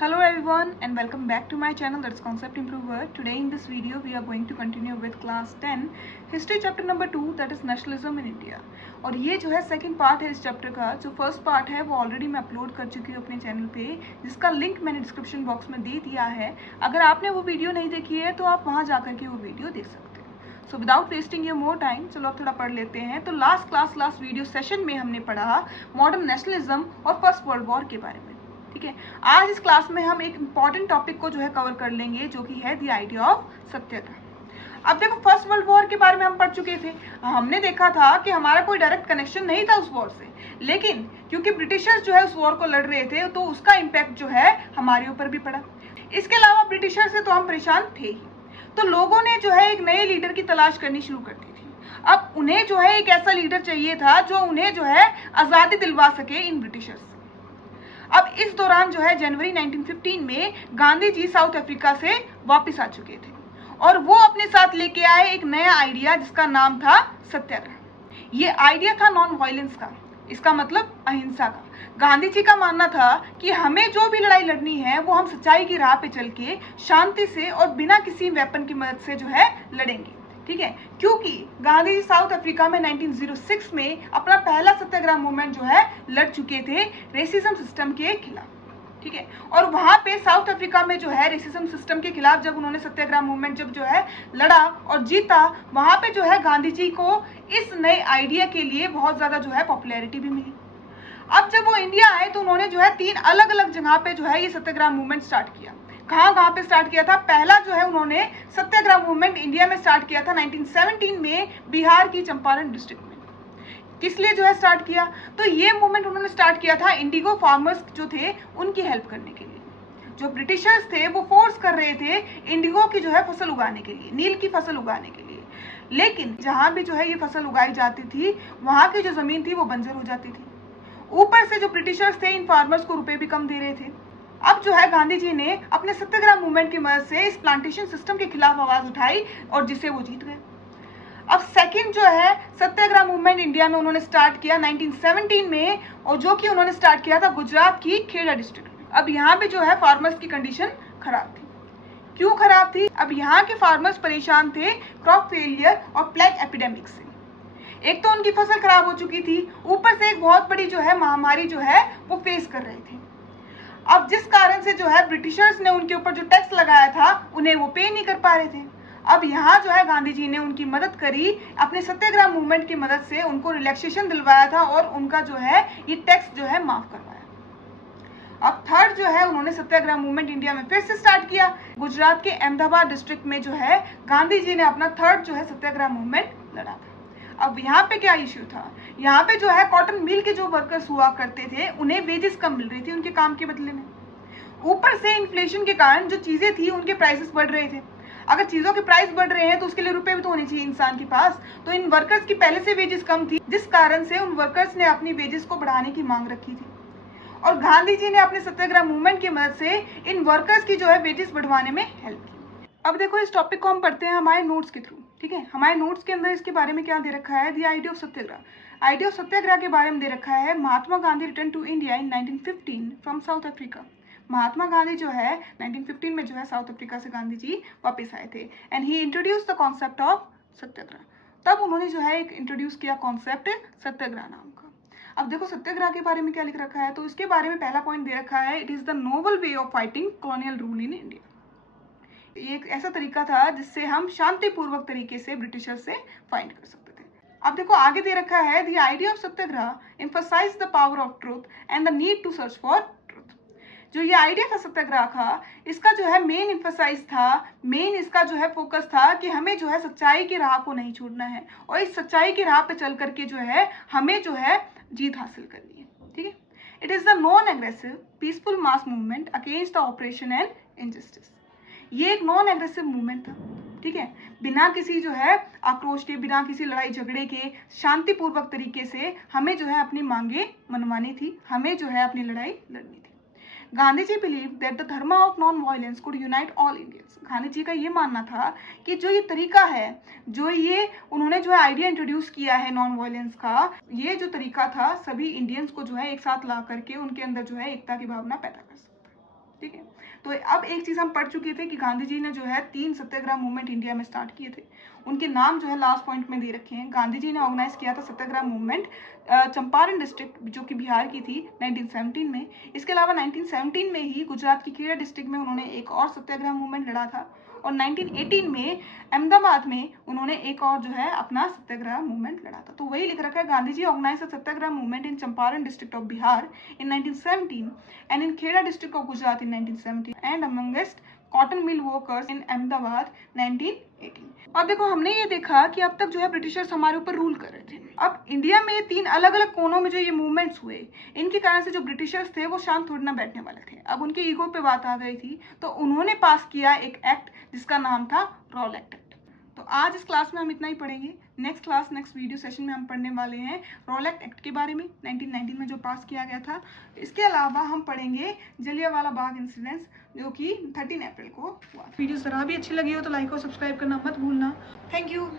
Hello everyone and welcome back to my channel, that's Concept Improver. Today in this video we are going to continue with class 10 history chapter number 2, that is nationalism in India. और ये जो है second part है इस chapter का। जो first part है वो ऑलरेडी मैं अपलोड कर चुकी हूँ अपने चैनल पे, जिसका लिंक मैंने डिस्क्रिप्शन बॉक्स में दे दिया है। अगर आपने वो वीडियो नहीं देखी है तो आप वहाँ जा करके वो वीडियो देख सकते हैं। So without wasting your more time, चलो अब थोड़ा पढ़ लेते हैं। तो लास्ट वीडियो सेशन में हमने पढ़ा मॉडर्न नेशनलिज्म और फर्स्ट वर्ल्ड वॉर के बारे में। ठीक है, आज इस क्लास में हम एक इम्पॉर्टेंट टॉपिक को जो है कवर कर लेंगे, जो कि है द आइडिया ऑफ सत्याग्रह। अब देखो, फर्स्ट वर्ल्ड वॉर के बारे में हम पढ़ चुके थे। हमने देखा था कि हमारा कोई डायरेक्ट कनेक्शन नहीं था उस वॉर से, लेकिन क्योंकि ब्रिटिशर्स जो है उस वॉर को लड़ रहे थे तो उसका इम्पैक्ट जो है हमारे ऊपर भी पड़ा। इसके अलावा ब्रिटिशर से तो हम परेशान थे ही, तो लोगों ने जो है एक नए लीडर की तलाश करनी शुरू कर दी थी। अब उन्हें जो है एक ऐसा लीडर चाहिए था जो उन्हें जो है आज़ादी दिलवा सके इन ब्रिटिशर्स। अब इस दौरान जो है जनवरी 1915 में गांधी जी साउथ अफ्रीका से वापस आ चुके थे और वो अपने साथ लेके आए एक नया आइडिया जिसका नाम था सत्याग्रह। ये आइडिया था नॉन वायलेंस का, इसका मतलब अहिंसा का। गांधी जी का मानना था कि हमें जो भी लड़ाई लड़नी है वो हम सच्चाई की राह पे चल के शांति से और बिना किसी वेपन की मदद से जो है लड़ेंगे। ठीक है, क्योंकि गांधी जी साउथ अफ्रीका में 1906 में अपना पहला सत्याग्रह मूवमेंट जो है लड़ चुके थे रेसिज्म सिस्टम के खिलाफ। ठीक है, और वहां पे साउथ अफ्रीका में जो है रेसिज्म सिस्टम के खिलाफ जब उन्होंने सत्याग्रह मूवमेंट जब जो है लड़ा और जीता, वहां पे जो है गांधी जी को इस नए आइडिया के लिए बहुत ज्यादा जो है पॉपुलैरिटी भी मिली। अब जब वो इंडिया आए तो उन्होंने जो है 3 अलग अलग जगह पे जो है ये सत्याग्रह मूवमेंट स्टार्ट किया। कहाँ पे स्टार्ट किया था? पहला जो है उन्होंने सत्याग्रह मूवमेंट इंडिया में स्टार्ट किया था 1917 में बिहार की चंपारण डिस्ट्रिक्ट में। किस लिए जो है स्टार्ट किया? तो ये मूवमेंट उन्होंने स्टार्ट किया था इंडिगो फार्मर्स जो थे उनकी हेल्प करने के लिए। जो ब्रिटिशर्स थे वो फोर्स कर रहे थे इंडिगो की जो है फसल उगाने के लिए, नील की फसल उगाने के लिए, लेकिन जहां भी जो है ये फसल उगाई जाती थी वहां की जो जमीन थी वो बंजर हो जाती थी। ऊपर से जो ब्रिटिशर्स थे इन फार्मर्स को रुपए भी कम दे रहे थे। अब जो है गांधी जी ने अपने सत्याग्रह मूवमेंट की मदद से इस प्लांटेशन सिस्टम के खिलाफ आवाज उठाई और जिसे वो जीत गए। अब सेकंड जो है सत्याग्रह मूवमेंट इंडिया में उन्होंने स्टार्ट किया 1917 में, और जो कि उन्होंने स्टार्ट किया था गुजरात की खेड़ा डिस्ट्रिक्ट में। अब यहाँ पे जो है फार्मर्स की कंडीशन खराब थी। क्यों खराब थी? अब यहाँ के फार्मर्स परेशान थे क्रॉप फेलियर और प्लेग एपिडेमिक से। एक तो उनकी फसल खराब हो चुकी थी, ऊपर से एक बहुत बड़ी जो है महामारी जो है वो फेस कर रहे थे। अब जिस कारण से जो है ब्रिटिशर्स ने उनके ऊपर जो टैक्स लगाया था उन्हें वो पे नहीं कर पा रहे थे। अब यहाँ जो है गांधी जी ने उनकी मदद करी, अपने सत्याग्रह मूवमेंट की मदद से उनको रिलैक्सेशन दिलवाया था और उनका जो है ये टैक्स जो है माफ करवाया। अब थर्ड जो है उन्होंने सत्याग्रह मूवमेंट इंडिया में फिर से स्टार्ट किया। गुजरात के अहमदाबाद डिस्ट्रिक्ट में जो है गांधी जी ने अपना थर्ड जो है सत्याग्रह मूवमेंट लड़ा था। अब यहाँ पे क्या इश्यू था? यहाँ पे जो है कॉटन मिल के जो वर्कर्स हुआ करते थे उन्हें वेजेस कम मिल रही थी उनके काम के बदले में। ऊपर से इन्फ्लेशन के कारण जो चीजें थी उनके प्राइसेस बढ़ रहे थे। अगर चीजों के प्राइस बढ़ रहे हैं तो उसके लिए रुपए भी तो होने चाहिए इंसान के पास। तो इन वर्कर्स की पहले से वेजेस कम थी, जिस कारण से उन वर्कर्स ने अपनी वेजेस को बढ़ाने की मांग रखी थी और गांधी जी ने अपने सत्याग्रह मूवमेंट की मदद से इन वर्कर्स की जो है वेजेस बढ़वाने में हेल्प की। अब देखो, इस टॉपिक को हम पढ़ते हैं हमारे नोट्स के थ्रू। ठीक है, हमारे नोट्स के अंदर इसके बारे में क्या दे रखा है? The idea of satyagraha. Idea of satyagraha के बारे में दे रखा है Mahatma Gandhi return to India in 1915 from South Africa. Mahatma Gandhi जो है 1915 में जो है साउथ अफ्रीका से गांधी जी वापस आए थे and he introduce the concept of satyagraha. तब उन्होंने जो है एक इंट्रोड्यूस किया कॉन्सेप्ट सत्याग्रह नाम का। अब देखो सत्याग्रह के बारे में क्या लिख रखा है, तो इसके बारे में पहला पॉइंट दे रखा है, it is the noble way of fighting colonial rule in India. ये एक ऐसा तरीका था जिससे हम शांतिपूर्वक तरीके से ब्रिटिशर से फाइट कर सकते थे। अब देखो आगे दे रखा है, the idea of Satyagraha emphasise the power of truth and the need to search for truth. जो ये आइडिया था सत्याग्रह का, इसका जो है मेन एम्फसाइज था, मेन इसका जो है फोकस था कि हमें जो है सच्चाई की राह को नहीं छोड़ना है और इस सच्चाई की राह पे चल करके जो है हमें जो है जीत हासिल करनी है। ठीक है, it is the non aggressive peaceful mass movement against the operation and injustice. ये एक नॉन एग्रेसिव मूवमेंट था। ठीक है, बिना किसी जो है आक्रोश के, बिना किसी लड़ाई झगड़े के, शांतिपूर्वक तरीके से हमें जो है अपनी मांगे मनवानी थी, हमें जो है अपनी लड़ाई लड़नी थी। Gandhi ji believe that the dharma of non violence could unite all Indians. Gandhi ji का ये मानना था कि जो ये तरीका है, जो ये उन्होंने जो है आइडिया इंट्रोड्यूस किया है नॉन वायलेंस का, ये जो तरीका था सभी इंडियंस को जो है एक साथ ला करके उनके अंदर जो है एकता की भावना पैदा कर सकता है। ठीक है। तो अब एक चीज़ हम पढ़ चुके थे कि गांधी जी ने जो है 3 सत्याग्रह मूवमेंट इंडिया में स्टार्ट किए थे। उनके नाम जो है लास्ट पॉइंट में दे रखे हैं। गांधी जी ने ऑर्गेनाइज किया था सत्याग्रह मूवमेंट चंपारण डिस्ट्रिक्ट जो कि बिहार की थी 1917 में। इसके अलावा 1917 में ही गुजरात की खेड़ा डिस्ट्रिक्ट में उन्होंने एक और सत्याग्रह मूवमेंट लड़ा था और 1918 में अहमदाबाद में उन्होंने एक और जो है अपना सत्याग्रह मूवमेंट लड़ा था। तो वही लिख रखा है, Gandhi ji organise satyagraha movement in Champaran district of Bihar in 1917 and in Kheda district of Gujarat in 1917 and amongst cotton mill workers in Ahmedabad 1918। अब देखो हमने ये देखा कि अब तक जो है ब्रिटिशर्स हमारे ऊपर रूल कर रहे थे। अब इंडिया में 3 अलग अलग कोनों में जो ये मूवमेंट्स हुए, इनके कारण से जो ब्रिटिशर्स थे वो शांत थोड़ी ना बैठने वाले थे। अब उनके ईगो पे बात आ गई थी, तो उन्होंने पास किया एक एक्ट जिसका नाम था रॉलेट एक्ट। तो आज इस क्लास में हम इतना ही पढ़ेंगे। नेक्स्ट वीडियो सेशन में हम पढ़ने वाले हैं रॉलेट एक्ट के बारे में 1919 में जो पास किया गया था। इसके अलावा हम पढ़ेंगे जलियांवाला बाग इंसिडेंट्स जो कि 13 अप्रैल को हुआ। वीडियो जरा भी अच्छी लगी हो तो लाइक और सब्सक्राइब करना मत भूलना। Thank you.